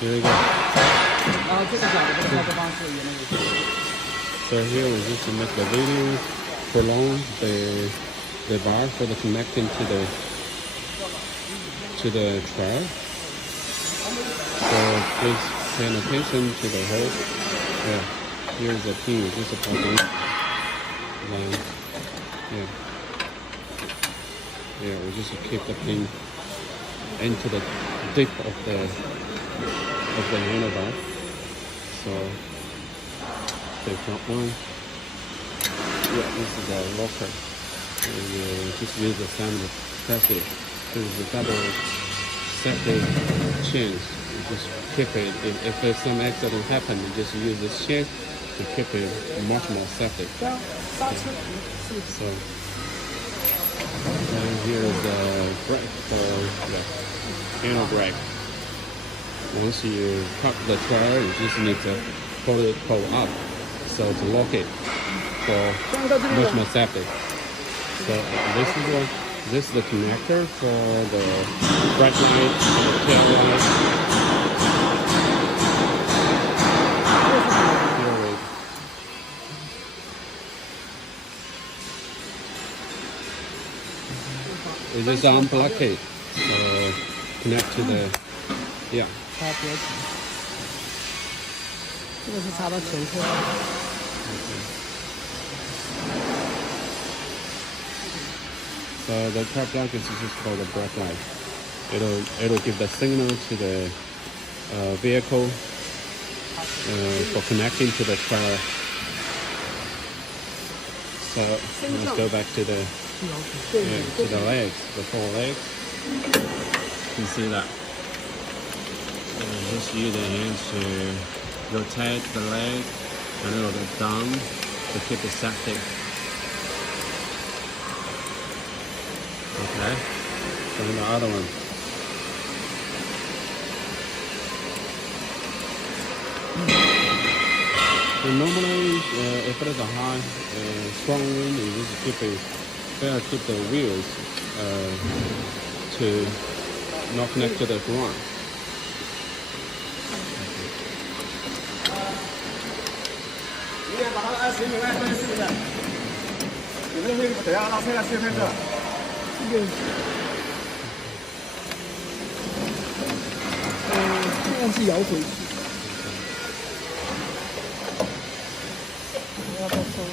Here we go. 然后这个脚的这个操作方式也能有。So here we just make the video, prolong the bar for the connecting to the trial. So please pay attention to the hole. Yeah, here's the pin, just a plug-in. Then, yeah, we just keep the pin into the dip of the handlebar. So the front one, yeah, this is a locker. And just use the standard plastic. This is a double safety chains. You just keep it. If there's some accident happen, you just use this chain to keep it much more safety. So and here is the brake for the handle brake. Once you cut the trailer, you just need to pull up, so to lock it for much more safety. So this is the connector for the brake light and the tail light. We just unplug it, connect to the, yeah. 插脖子，这个是插到前车。So the car plug is just called the brake light. It'll give the signal to the vehicle for connecting to the trailer. So let's go back to the legs, the four legs. You can see that. Just use the hands to rotate the leg a little bit down to keep it safety. Okay, and the other one. So normally, if it is a high, strong wind, you just keep the wheels to not connect to the ground.忘记摇回去。要不要收了？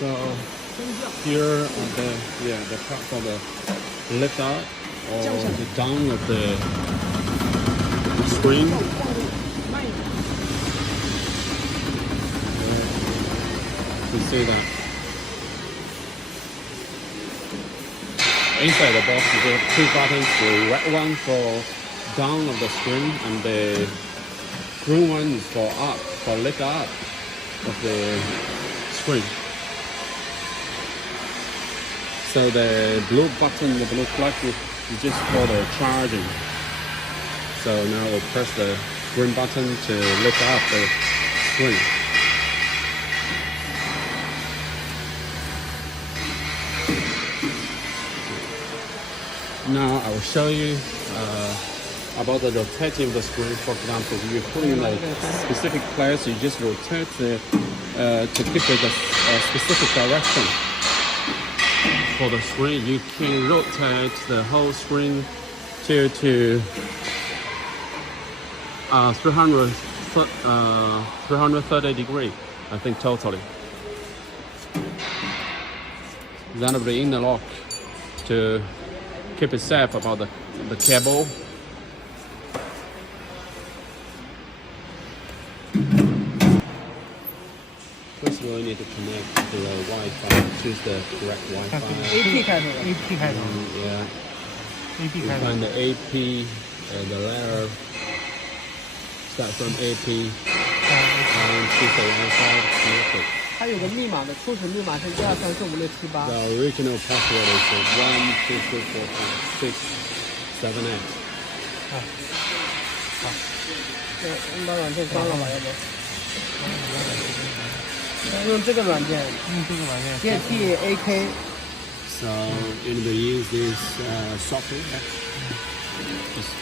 So here on the part for the lift up or the down of the screen. You see that inside the box there are two buttons, the red one for down of the screen and the green one is for up, for lift up of the screen. So the blue button, the blue plug is just for the charging. So now we'll press the green button to lift up the screen. Now I will show you about the rotating of the screen. For example, if you're putting in a specific place, you just rotate to keep it a specific direction. For the screen, you can rotate the whole screen to 330 degrees, I think totally. Then it'll be in the lock to keep it safe about the cable. First, we need to connect to the Wi-Fi. Choose the correct Wi-Fi. AP 开头的。AP 开头。Yeah. AP You 开头。 find the AP, the letter start from AP, and choose the Wi-Fi. Connect it. 它有个密码的，初始密码是123456778。The original password is 123456778. 好。你把软件关了吧，要不？用这个软件，电梯 AK。 So anybody use this software? Just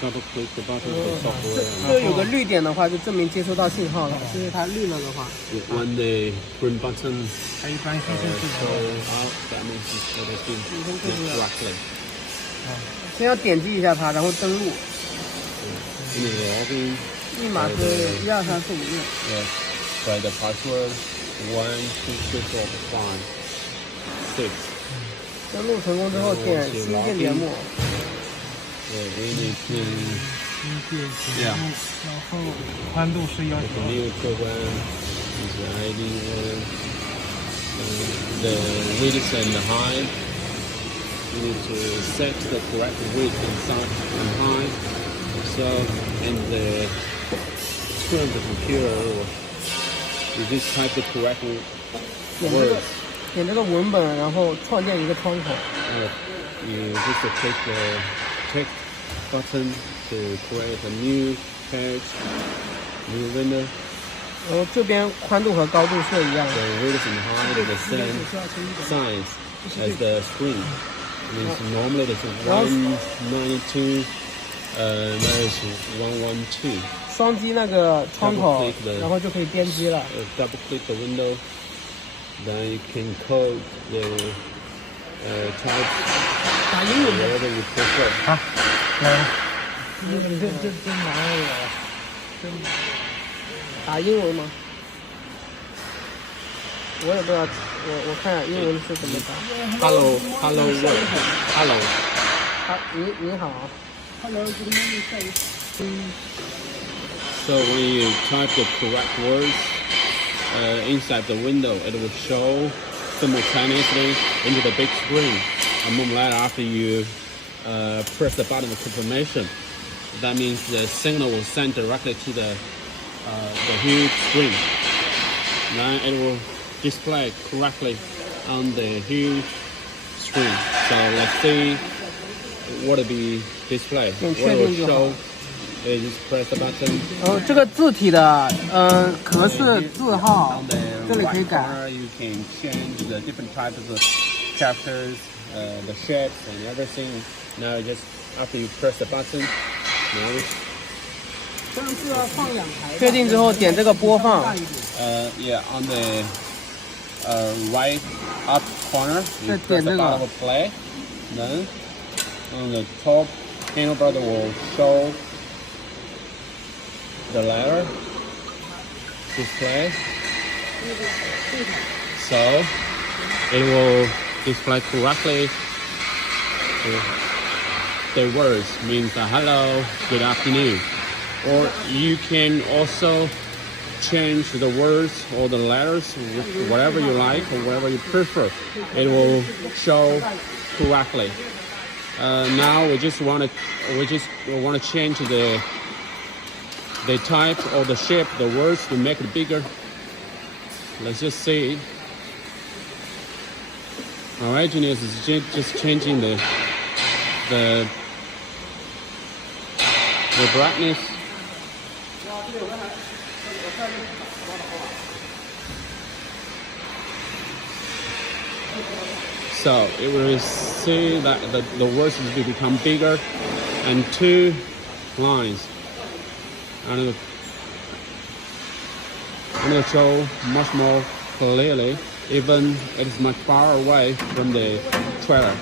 double click the button of the software. 这有个绿点的话，就证明接收到信号了。就是它绿了的话， When the green button 它一般是 show out, that means it has been clicked correctly. 先要点击一下它，然后登录。 In the login, 密码是1、2、3、4、5、6。 try the password 1, 2, 3, 4, 5, 6. 登录成功之后，点新建节目。 We need to 然后宽度是要求 the new program is adding the width and the height. You need to set the correct width and height. So, and the screen of the computer, you just type the correct 点这个 words. 文本，然后创建一个窗口。 You just click the text button to create a new page, new window. 然后这边宽度和高度是一样的。 The width and height are the same size as the screen. Means normally it's 192, now it's 112. 双击那个窗口，然后就可以编辑了。 Double click the window, then you can code the type 打英文的， whatever you prefer. 好，来了。真难了，打英文吗？我也不知道，我看下英文是怎么打。 Hello world. Hello. 你好。 So when you type the correct words inside the window, it will show simultaneously into the big screen. A moment later, after you press the button of confirmation, that means the signal will send directly to the huge screen. Then it will display correctly on the huge screen. So let's see what will be displayed. What it will show is just press the button. 然后这个字体的格式字号 On the 这里可以 right 改。 corner, you can change the different types of characters, the shapes and everything. Now just after you press the button, now 确定之后点这个播放， yeah, on the right up corner, you press the button of play. Then on the top handlebar will show the letter display. So it will display correctly the words, means hello, good afternoon. Or you can also change the words or the letters, whatever you like or whatever you prefer. It will show correctly. Now we just want to change the type or the shape, the words to make it bigger. Let's just see. Originally is just changing the brightness. So it will see that the words will become bigger and 2 lines. And it will show much more clearly, even it is much far away from the trailer.